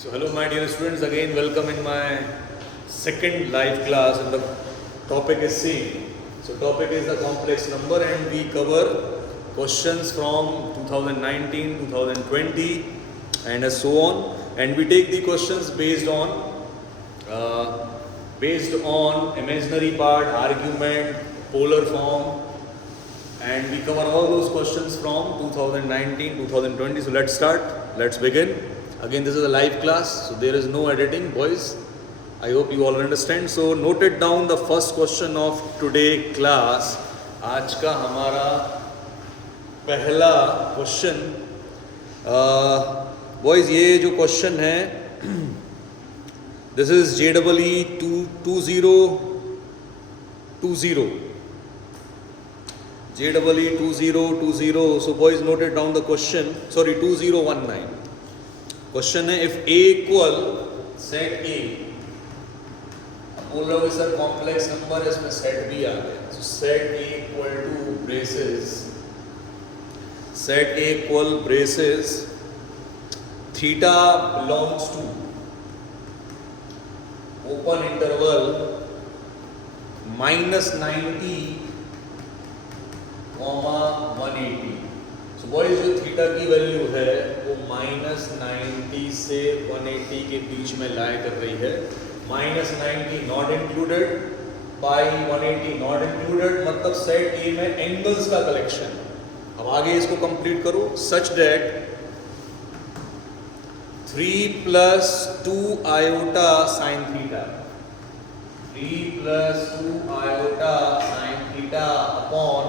So hello my dear students, again welcome in my second live class and the topic is same. So topic is the complex number and we cover questions from 2019, 2020 and so on, and we take the questions based on imaginary part, argument, polar form, and we cover all those questions from 2019, 2020. So let's start, let's begin. Again, this is a live class, so there is no editing, boys. I hope you all understand. So note it down, the first question of today class. आज का हमारा पहला question, boys ये जो question है, this is JEE 2020, JEE 2020. So boys, note it down the question. Sorry, 2019. Question है, if A equal set A, बोल रहे हो सर कॉम्प्लेक्स नंबर है, इसमें सेट भी आ गया. So set A equal to braces, set A equal braces theta belongs to open interval -90, 180. So boys जो थीटा की वैल्यू है वो -90 से 180 के बीच में लाई कर रही है. -90 not included by 180 not included, मतलब सेट ए में एंगल्स का कलेक्शन. अब आगे इसको कंप्लीट करो. Such that 3 + 2 iota sine theta, 3 + 2 iota sine theta upon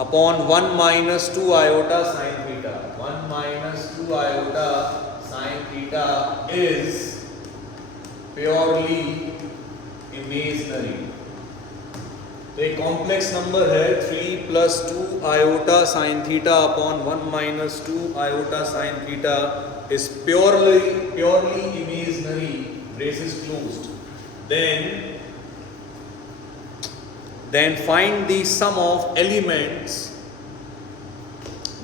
1 - 2 iota sine theta, 1 - 2 iota sine theta is purely imaginary. तो एक कॉम्प्लेक्स नंबर है 3 + 2 iota sine theta upon 1 - 2 iota sine theta is purely imaginary, braces closed. Then find the sum of elements.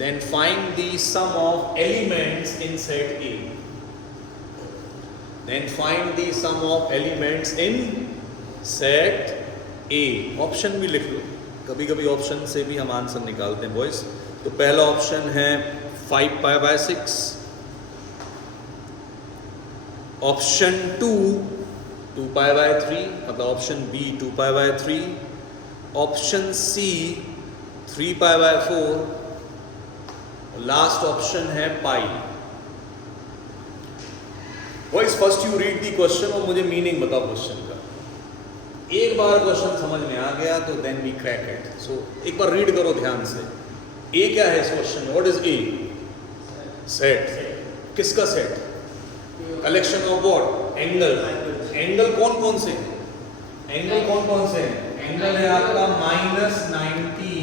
Then find the sum of elements in set A. Then find the sum of elements in set A. Option भी लिख लो, कभी कभी option से भी हम answer निकालते हैं boys. तो पहला ऑप्शन है 5π/6. ऑप्शन 2 2π/3, मतलब option B 2π/3. Option C 3π/4. Last option है pi. Boys first you read the question और मुझे मीनिंग बताओ क्वेश्चन का. एक बार क्वेश्चन समझ में आ गया तो देन वी क्रैक इट. सो एक बार रीड करो ध्यान से. ए क्या है इस क्वेश्चन में? What is a? सेट. किसका set? Collection of what? Angle. Angle कौन कौन से हैं? एंगल कौन कौन से हैं? एंगल है आपका -90,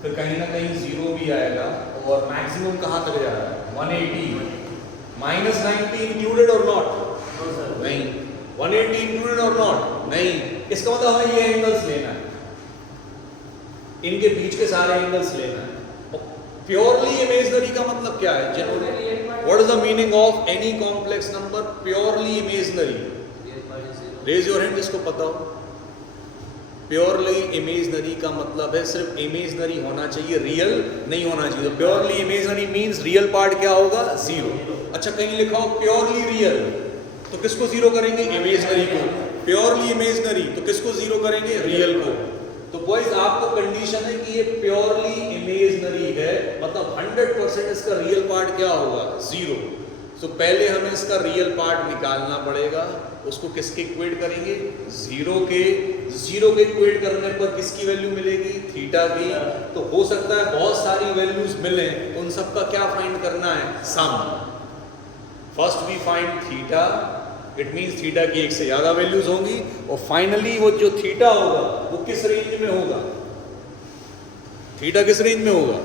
फिर कहीं ना कहीं 0 भी आएगा, और मैक्सिमम कहाँ तक जा रहा है? 180. -90 इंक्लूडेड और नॉट? नहीं. 180 इंक्लूडेड और नॉट? नहीं. इसका मतलब हमें ये एंगल्स लेना है, इनके बीच के सारे एंगल्स लेना है. प्योरली इमेजिनरी का मतलब क्या है? What is the meaning of any complex number purely imaginary? Raise your hand जिसको पता हो. प्योरली इमेजिनरी का मतलब है सिर्फ इमेजिनरी होना चाहिए, रियल नहीं होना चाहिए. तो purely imaginary means real part क्या होगा? 0. अच्छा, कहीं लिखा हो प्योरली रियल, तो किसको 0 करेंगे? इमेजिनरी को. प्योरली इमेजिनरी तो किसको 0 करेंगे? रियल को. तो बॉयज आपको कंडीशन है कि ये प्योरली इमेजिनरी है, मतलब 100% इसका रियल पार्ट क्या होगा? 0. तो पहले हमें इसका रियल पार्ट निकालना पड़ेगा. उसको किसके इक्वेट करेंगे? 0 के इक्वेट करने पर किसकी वैल्यू मिलेगी? थीटा की. तो हो सकता है बहुत सारी वैल्यूज मिले, तो उन सबका क्या फाइंड करना है? Sum. First we find theta, it means theta की एक से ज्यादा वैल्यूज होंगी, और फाइनली वो जो थीटा होगा वो किस रेंज में होगा? थीटा किस रेंज में होगा?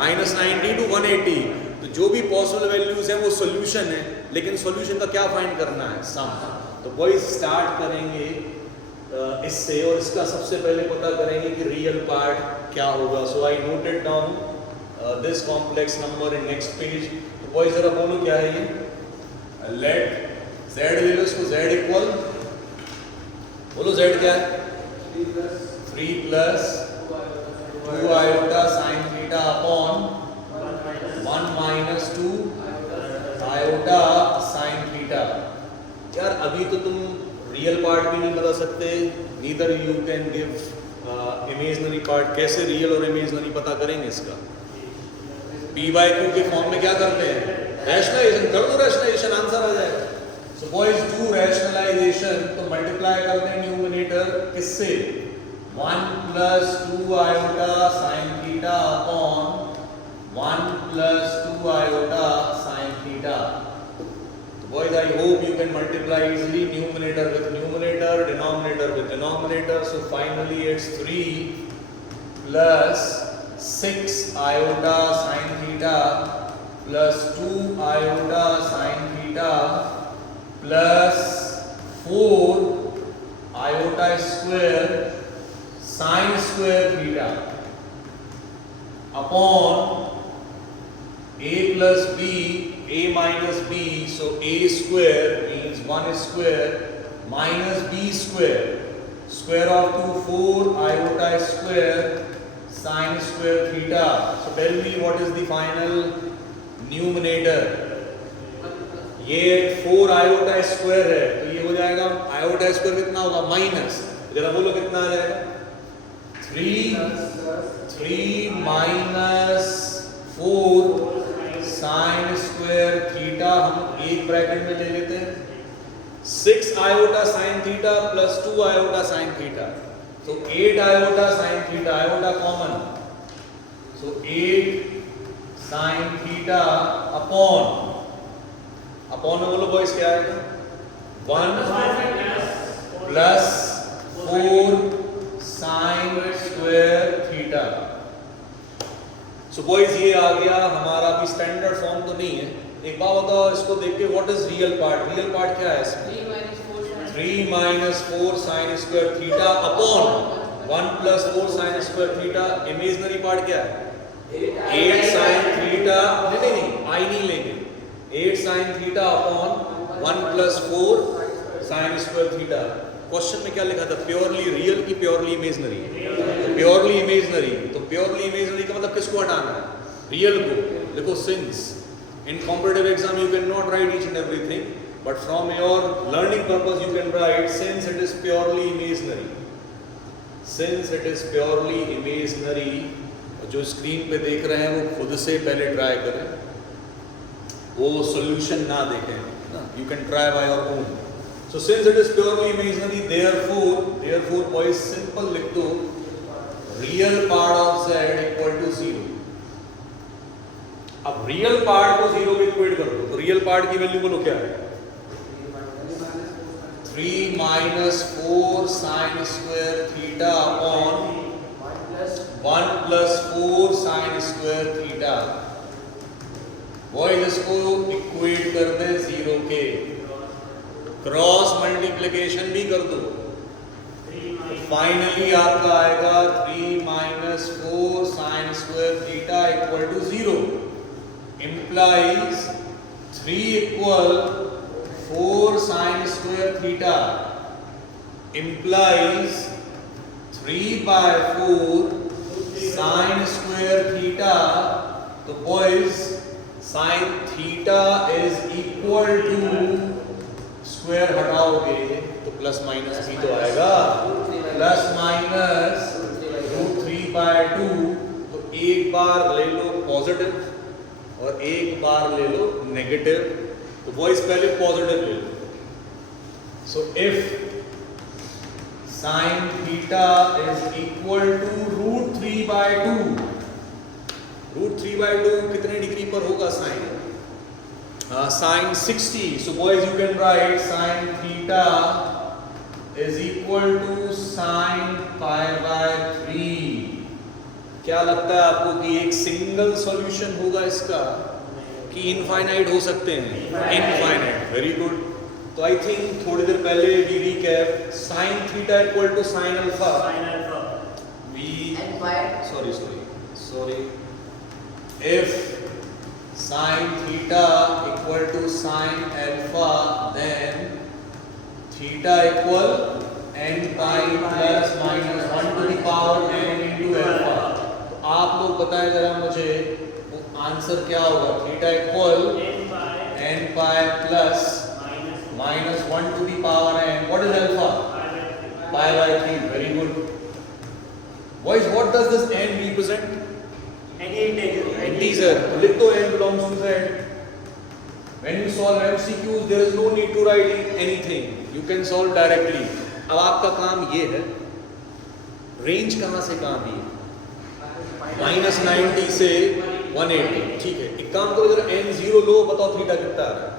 -90 to 180. तो जो भी पॉसिबल वैल्यूज हैं वो सॉल्यूशन है, लेकिन सॉल्यूशन का क्या फाइंड करना है? सम. तो बॉयज स्टार्ट करेंगे इससे, और इसका सबसे पहले पता करेंगे कि रियल पार्ट क्या होगा. So I noted down this complex number in next page. तो बॉयज जरा बोलो क्या है ये? लेट z ले लो इसको, z इक्वल, बोलो z क्या है? 3 plus 2 iota sine theta upon 1 minus 2 iota sine theta. यार अभी तो तुम रियल पार्ट भी नहीं बता सकते, neither you can give imaginary part. कैसे रियल और इमेजनरी पता करेंगे इसका? p बाय q के फॉर्म में क्या करते हैं? रैशनलाइजेशन कर दो, रैशनलाइजेशन आंसर आ जाएगा। सो बॉयज डू रैशनलाइजेशन, तो मल्टीप्लाई करते हैं न्यूमरेटर किससे? 1 plus 2 iota sine theta upon 1 plus 2 iota sine theta. तो boys I hope you can multiply easily numerator with numerator, denominator with denominator. So finally it's 3 plus 6 iota sine theta plus 2 iota sine theta plus 4 iota square sine square theta upon a plus b, a minus b, so a square means 1 square minus b square, square of 2 4 iota square sin square theta. So tell me what is the final numerator? ये 4 iota square है तो ये हो जाएगा iota square कितना होगा? Minus, जरा बोलो कितना आ जाएगा? 3 माइनस 4 साइन स्क्वायर थीटा, हम एक ब्रैकेट में ले लेते हैं, 6 iota sine theta plus 2 iota sine theta, तो 8 iota sine theta, iota common, so 8 sine theta upon में बोलो बॉयज क्या आएगा? 1 plus 4 sine square theta. So boys ये आ गया हमारा, भी स्टैंडर्ड फॉर्म तो नहीं है। एक बात बताओ इसको देख के, what is real part? Real part क्या है इसमें? 3 minus 4 sine square theta upon 1 plus 4 sine square theta. Imaginary part क्या है? 8 साइन थीटा, नहीं आई नहीं लेंगे, 8 sine theta upon 1 plus 4 sine square theta. Question में क्या लिखा था? प्योरली रियल की प्योरली इमेजनरी? तो प्योरली इमेजनरी, तो प्योरली इमेजनरी का मतलब किसको हटाना है? रियल को। देखो since in competitive exam you can not right each and everything, but from your learning purpose you can write since it is purely imaginary, since it is purely imaginary. जो screen पे देख रहे हैं वो खुद से पहले ट्राई करें, वो सॉल्यूशन ना देखें ना, you can try by your own. So since it is purely imaginary, therefore boys simple लिख दो, real part of z equal to 0। अब रियल पार्ट को 0 में इक्वेट कर दो, तो रियल पार्ट की वैल्यू बोलो क्या है? 3 minus 4 sine square theta upon 1 plus 4 sine square theta. Boys इसको इक्वेट कर दे 0 के, क्रॉस मल्टीप्लिकेशन भी कर दो, फाइनली आपका आएगा 3 minus 4 sine square theta equal to 0, implies 3 equal 4 sine square theta, implies 3 by 4 sine square theta. तो boys sine theta is equal to, square हटाओगे तो प्लस माइनस भी तो आएगा, प्लस माइनस √3/2। तो एक बार ले लो पॉजिटिव और एक बार ले लो नेगेटिव। तो बॉयज पहले पॉजिटिव ले लो, so if sine theta is equal to √3/2, √3/2 कितने डिग्री पर होगा sine? Sin 60. So boys you can write sin theta is equal to sin π/3। क्या लगता है आपको कि एक सिंगल सॉल्यूशन होगा इसका कि इनफाइनाइट हो सकते हैं? Infinite, very good. तो आई थिंक थोड़ी देर पहले we recap, sin theta equal to sin alpha, sorry if sin theta equal to sin alpha, theta equal n pi plus minus 1 to the power n into alpha. तो आप लोग बताएं जरा मुझे वो आंसर क्या होगा। Theta equal n pi plus minus 1 to the power n, what is alpha? Pi by 3। Very good boys. What does this n represent? Integer. लिख दो n belongs to z. When you solve MCQs, there is no need to write anything. You can solve directly. अब आपका काम ये है, range कहाँ से कहाँ दी है? -90 से 180। ठीक है, एक काम करो जरा n0 लो, बताओ थीटा कितना आ रहा है।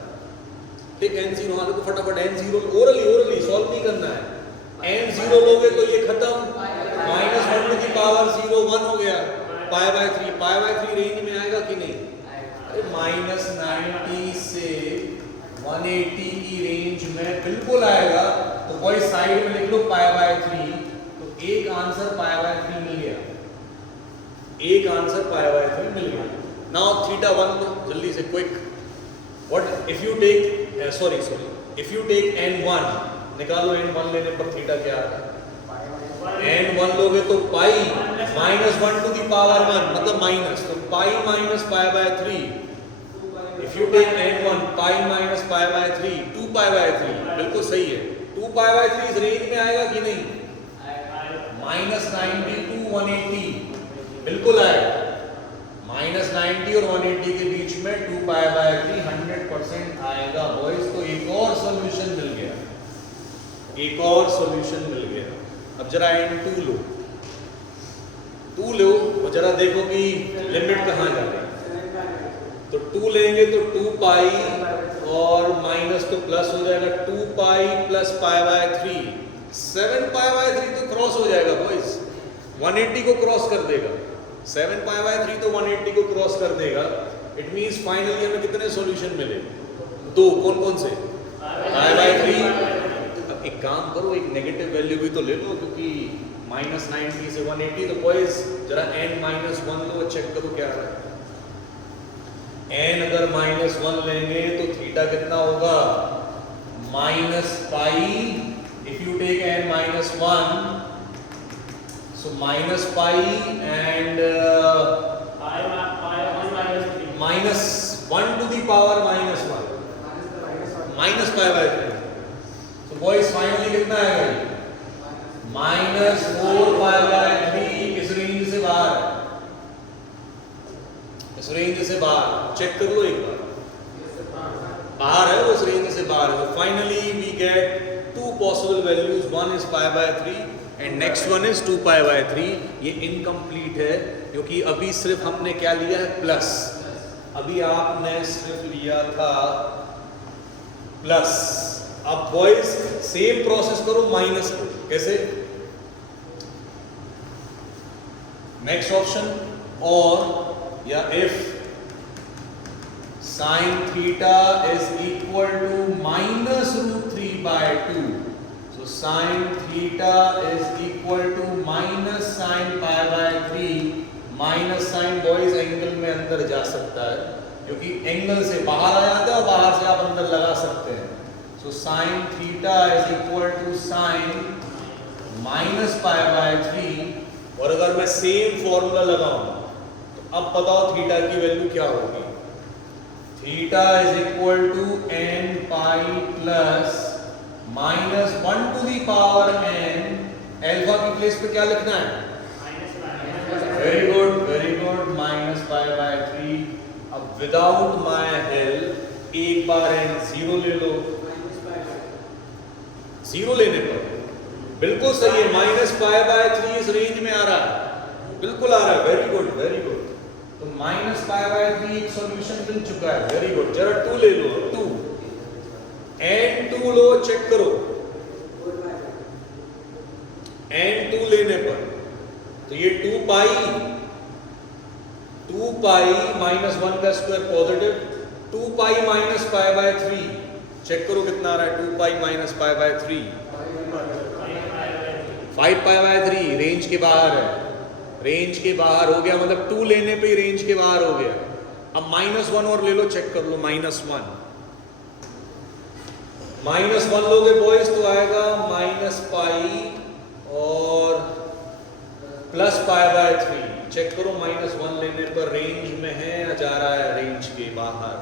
ठीक, n0 हाँ, देखो फटाफट n0 ओरली सॉल्व नहीं करना है। n0 लोगे तो ये खत्म, -1 टू द पावर 0 1 हो गया, पाई बाय 3 रेंज में आएगा कि नहीं? अरे -90 से 180 की रेंज में बिल्कुल आएगा। तो कोई साइड में लिख लो पाई बाय 3। तो एक आंसर पाई बाय 3 मिल गया, एक आंसर पाई बाय 3 मिल गया। नाउ थीटा 1 लो जल्दी से, quick. What if you take sorry if you take n1, निकालो n1 लेने पर थीटा क्या आ रहा है? n1 लोगे तो पाई -1 टू द पावर 1 मतलब माइनस, तो pi minus pi by 3। If you take n1 pi minus pi by 3 2 pi by 3, बिल्कुल सही है। 2 पाई बाय 3 इस रेंज में आएगा कि नहीं? -90 टू 180 बिल्कुल आएगा। -90 और 180 के बीच में 2 पाई बाय 3 100% आएगा बॉयज। तो एक और सॉल्यूशन मिल गया, एक और सॉल्यूशन मिल गया। अब जरा n2 लो, 2 लो और जरा देखो कि लिमिट कहाँ जा रही है। तो 2 लेंगे तो 2 पाई और माइनस तो प्लस हो जाएगा, 2 pi plus pi by 3 7 pi by 3 तो क्रॉस हो जाएगा बॉयज, 180 को क्रॉस कर देगा। 7 पाई बाय 3 तो 180 को क्रॉस कर देगा। इट मींस फाइनली हमें कितने सॉल्यूशन मिले? 2। कौन कौन से? पाई बाय 3। एक काम करो, एक नेगेटिव वैल्यू भी तो ले लो, क्योंकि -90 से 180। तो बॉयज जरा n-1 लो, चेक करो क्या आ रहा है। n अगर -1 लेंगे तो थीटा कितना होगा? -Pi. If you take n-1 so -pi and -1 to the power -1 -pi by 3। तो बॉयज फाइनली कितना आएगा? -4 पाई बाय 3 इस रेंज से बाहर, इस रेंज से बाहर। चेक कर लो एक बार, बाहर है वो, इस रेंज से बाहर है। Finally we get 2 possible values, one is pi by 3 and next one is 2 pi by 3। ये इनकम्प्लीट है क्योंकि अभी सिर्फ हमने क्या लिया है? प्लस। अभी आपने सिर्फ लिया था प्लस। अब बॉयज सेम प्रोसेस करो माइनस को। कैसे? नेक्स्ट ऑप्शन, और या if sine theta is equal to -√3 by 2, so sine theta is equal to minus sine pi by 3। Minus sine boys angle में अंदर जा सकता है, क्योंकि एंगल से बाहर आ जाता है और बाहर से आप अंदर लगा सकते हैं। So sin theta is equal to sin -pi by 3। और अगर मैं सेम फॉर्मूला लगाऊं तो अब बताओ थीटा की वैल्यू क्या होगी? Theta is equal to n pi plus -1 to the power n। Alpha की प्लेस पे क्या लिखना है? Very good -pi by 3। अब विदाउट माय हेल्प एक बार n 0 ले लो। 0 लेने पर बिल्कुल सही है, -पाई बाय 3 इस रेंज में आ रहा है, बिल्कुल आ रहा है। Very good. तो -पाई बाय 3 एक सॉल्यूशन मिल चुका है। Very good. जरा 2 ले लो, 2 n2 लो, चेक करो। n2 लेने पर तो ये 2 पाई -1 का square positive, 2 pi -pi by 3। Check करो कितना आ रहा है? 2 pi -pi by 3 5 pi by 3 range के बाहर है, रेंज के बाहर हो गया, मतलब 2 लेने पे ही रेंज के बाहर हो गया। अब -1 और ले लो, चेक कर लो। -1 -1 लोगे बॉयज तो आएगा -पाई और +π/3। चेक करो -1 लेने पर रेंज में है या जा रहा है रेंज के बाहर?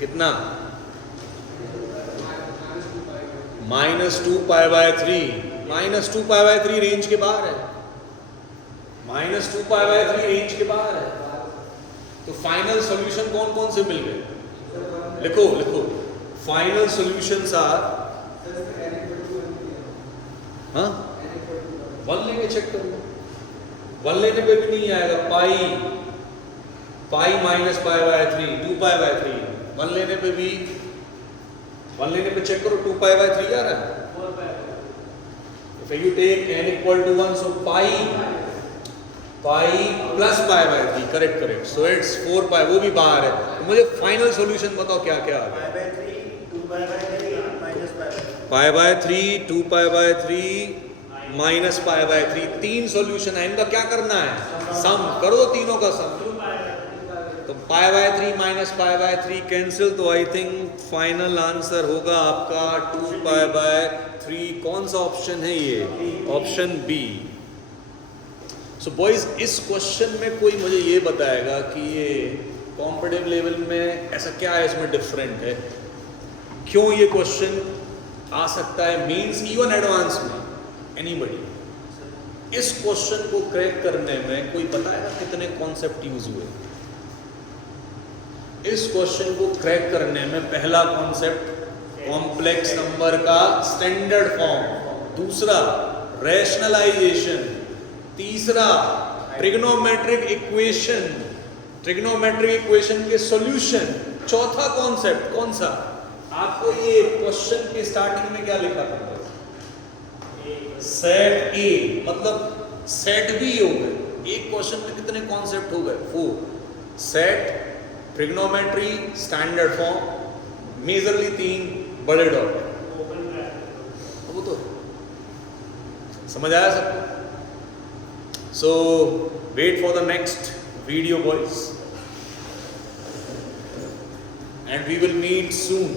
कितना? -2π/3। -2π/3 रेंज के बाहर है। -2π/3 रेंज के बाहर है। तो फाइनल सॉल्यूशन कौन कौन से मिल गए? लिखो लिखो। फाइनल सॉल्यूशंस आर, हाँ 1 लेके चेक करो। 1 लेने पे भी नहीं आएगा। पाई -π/3 2π/3। 1 लेने पे भी, 1 लेने पे चेक करो 2π/3 आ रहा है। If you take n = 1, so pi +π/3, correct. So it's 4π, वो भी बाहर है। तो मुझे फाइनल सॉल्यूशन बताओ क्या क्या आ गया? π/3 2π/3 -π/3 3 सॉल्यूशन है। इनका क्या करना है? सम करो तीनों का सम। तो π/3 -π/3 कैंसिल, तो आई थिंक फाइनल आंसर होगा आपका 2π/3। कौन सा ऑप्शन है ये? Option B. सो बॉयज, इस क्वेश्चन में कोई मुझे ये बताएगा कि ये कॉम्पिटिटिव लेवल में ऐसा क्या है इसमें डिफरेंट है, क्यों ये क्वेश्चन आ सकता है मेंस इवन एडवांस में? एनीबॉडी? इस क्वेश्चन को क्रैक करने में कोई बताएगा कितने कॉन्सेप्ट यूज हुए? इस क्वेश्चन को क्रैक करने में पहला कॉन्सेप्ट कॉम्प्लेक्स नंबर का स्टैंडर्ड फॉर्म, दूसरा रैशनलाइजेशन, तीसरा ट्रिग्नोमेट्रिक इक्वेशन, ट्रिग्नोमेट्रिक इक्वेशन के सॉल्यूशन, चौथा कॉन्सेप्ट कौन सा? आपको ये क्वेश्चन के स्टार्टिंग में क्या लिखा था? सेट ए, मतलब सेट भी हो गए। एक क्वेश्चन में कितने कॉन्सेप्ट हो गए? 4। Set, trigonometry, standard form, majorly 3 बड़े डॉट। वो तो समझ आया सबको? So wait for the next video boys, and we will meet soon.